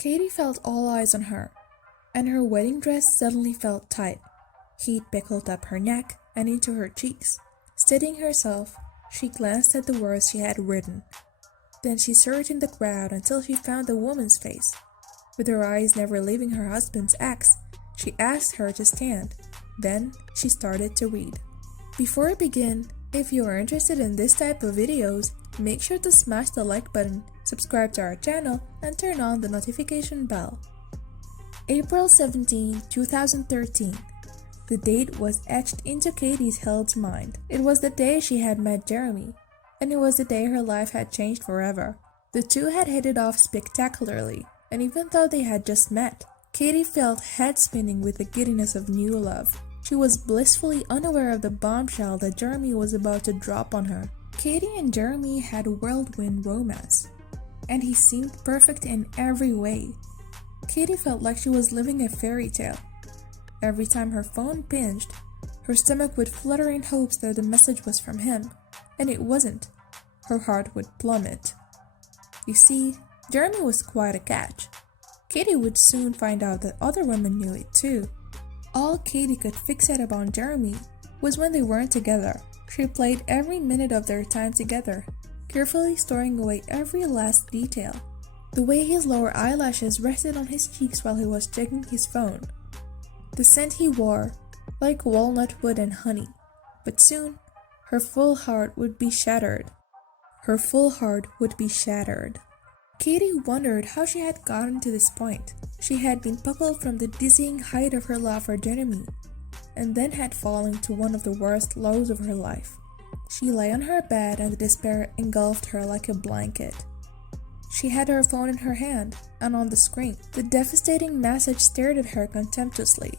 Katie felt all eyes on her, and her wedding dress suddenly felt tight. Heat pickled up her neck and into her cheeks. Steadying herself, she glanced at the words she had written. Then she searched in the crowd until she found a woman's face. With her eyes never leaving her husband's ex, she asked her to stand. Then she started to read. Before I begin, if you are interested in this type of videos, make sure to smash the like button, subscribe to our channel, and turn on the notification bell. April 17, 2013. The date was etched into Katie's held mind. It was the day she had met Jeremy, and it was the day her life had changed forever. The two had hit it off spectacularly, and even though they had just met, Katie felt head spinning with the giddiness of new love. She was blissfully unaware of the bombshell that Jeremy was about to drop on her. Katie and Jeremy had a whirlwind romance, and he seemed perfect in every way. Katie felt like she was living a fairy tale. Every time her phone pinged, her stomach would flutter in hopes that the message was from him, and it wasn't. Her heart would plummet. You see, Jeremy was quite a catch. Katie would soon find out that other women knew it too. All Katie could fixate upon Jeremy was when they weren't together. She played every minute of their time together, carefully storing away every last detail. The way his lower eyelashes rested on his cheeks while he was checking his phone. The scent he wore, like walnut wood and honey. But soon, her full heart would be shattered. Her full heart would be shattered. Katie wondered how she had gotten to this point. She had been buckled from the dizzying height of her love for Jeremy, and then had fallen to one of the worst lows of her life. She lay on her bed and the despair engulfed her like a blanket. She had her phone in her hand, and on the screen, the devastating message stared at her contemptuously.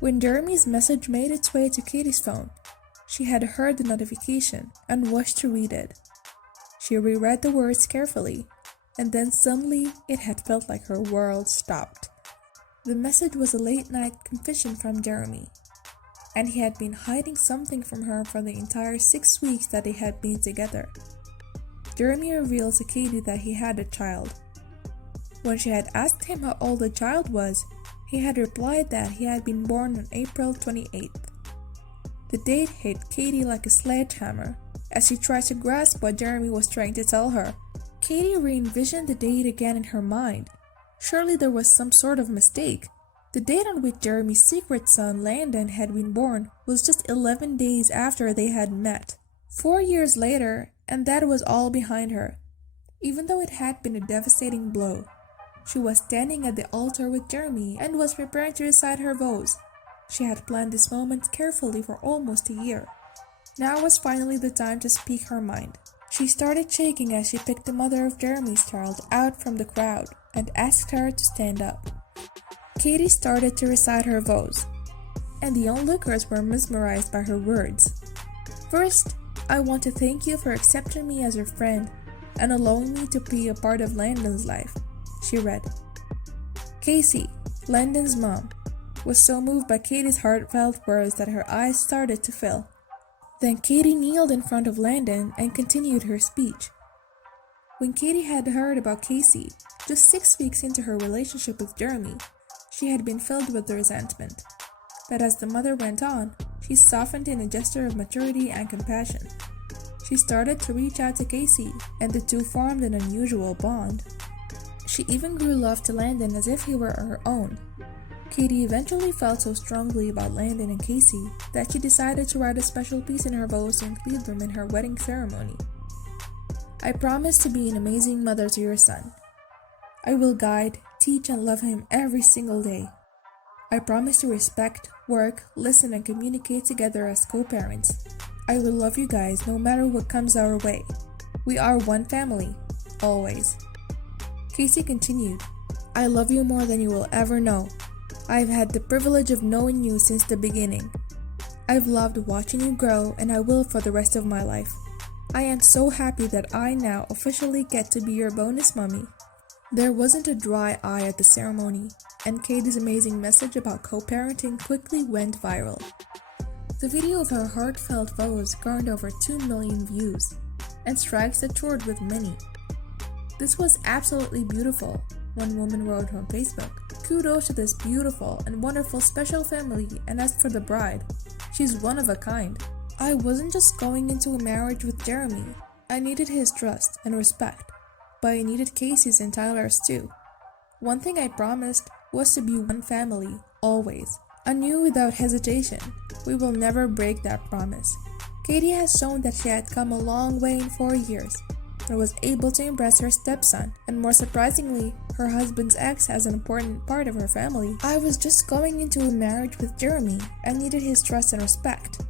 When Jeremy's message made its way to Katie's phone, she had heard the notification and wished to read it. She reread the words carefully, and then suddenly it had felt like her world stopped. The message was a late-night confession from Jeremy, and he had been hiding something from her for the entire 6 weeks that they had been together. Jeremy revealed to Katie that he had a child. When she had asked him how old the child was, he had replied that he had been born on April 28th. The date hit Katie like a sledgehammer as she tried to grasp what Jeremy was trying to tell her. Katie re-envisioned the date again in her mind. Surely there was some sort of mistake. The date on which Jeremy's secret son Landon had been born was just 11 days after they had met. 4 years later, and that was all behind her. Even though it had been a devastating blow, she was standing at the altar with Jeremy and was preparing to recite her vows. She had planned this moment carefully for almost a year. Now was finally the time to speak her mind. She started shaking as she picked the mother of Jeremy's child out from the crowd and asked her to stand up. Katie started to recite her vows, and the onlookers were mesmerized by her words. First, I want to thank you for accepting me as your friend and allowing me to be a part of Landon's life, she read. Casey, Landon's mom, was so moved by Katie's heartfelt words that her eyes started to fill. Then Katie kneeled in front of Landon and continued her speech. When Katie had heard about Casey, just 6 weeks into her relationship with Jeremy, she had been filled with resentment. But as the mother went on, she softened in a gesture of maturity and compassion. She started to reach out to Casey, and the two formed an unusual bond. She even grew love to Landon as if he were her own. Katie eventually felt so strongly about Landon and Casey that she decided to write a special piece in her vows to include them in her wedding ceremony. I promise to be an amazing mother to your son. I will guide, teach, and love him every single day. I promise to respect, work, listen, and communicate together as co-parents. I will love you guys no matter what comes our way. We are one family, always. Casey continued, I love you more than you will ever know. I've had the privilege of knowing you since the beginning. I've loved watching you grow, and I will for the rest of my life. I am so happy that I now officially get to be your bonus mommy. There wasn't a dry eye at the ceremony, and Katie's amazing message about co-parenting quickly went viral. The video of her heartfelt vows garnered over 2 million views, and strikes a chord with many. This was absolutely beautiful, one woman wrote on Facebook. Kudos to this beautiful and wonderful special family, and as for the bride, she's one of a kind. I wasn't just going into a marriage with Jeremy. I needed his trust and respect, but I needed Casey's and Tyler's too. One thing I promised was to be one family, always. I knew without hesitation, we will never break that promise. Katie has shown that she had come a long way in 4 years and was able to impress her stepson, and more surprisingly, her husband's ex as an important part of her family. I was just going into a marriage with Jeremy. I needed his trust and respect,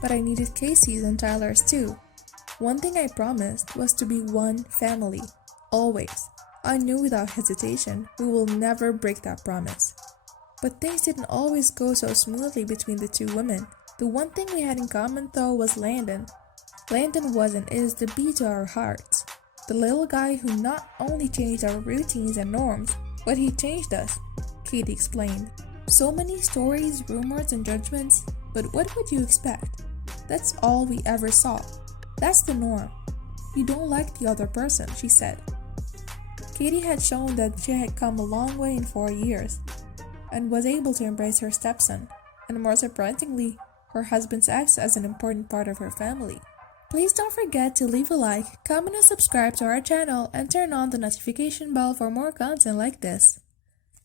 but I needed Casey's and Tyler's too. One thing I promised was to be one family, always. I knew without hesitation we will never break that promise. But things didn't always go so smoothly between the two women. The one thing we had in common though was Landon. Landon was and is the beat to our hearts. The little guy who not only changed our routines and norms, but he changed us, Katie explained. So many stories, rumors, and judgments, but what would you expect? That's all we ever saw. That's the norm. You don't like the other person, she said. Katie had shown that she had come a long way in 4 years and was able to embrace her stepson, and more surprisingly, her husband's ex as an important part of her family. Please don't forget to leave a like, comment and subscribe to our channel, and turn on the notification bell for more content like this.